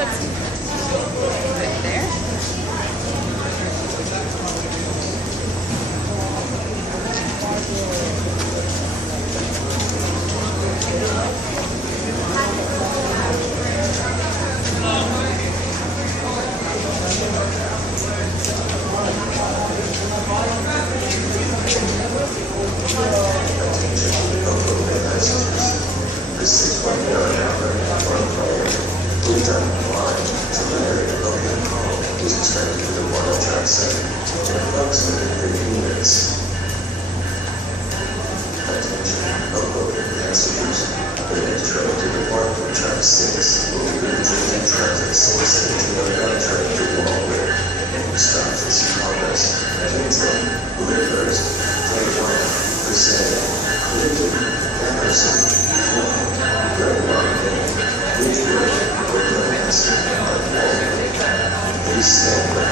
That's right there. This 6.0 lead time line to the area of the call is expected to depart on track 7 in approximately 15 minutes. Attention, uploaded passengers. The next train to depart from track 6 will be between traffic 6 and the other train to Walworth. Any stops at Congress, Kingston, Lyndhurst, Playground, Crusader, Cleveland, Emerson, Please stand by.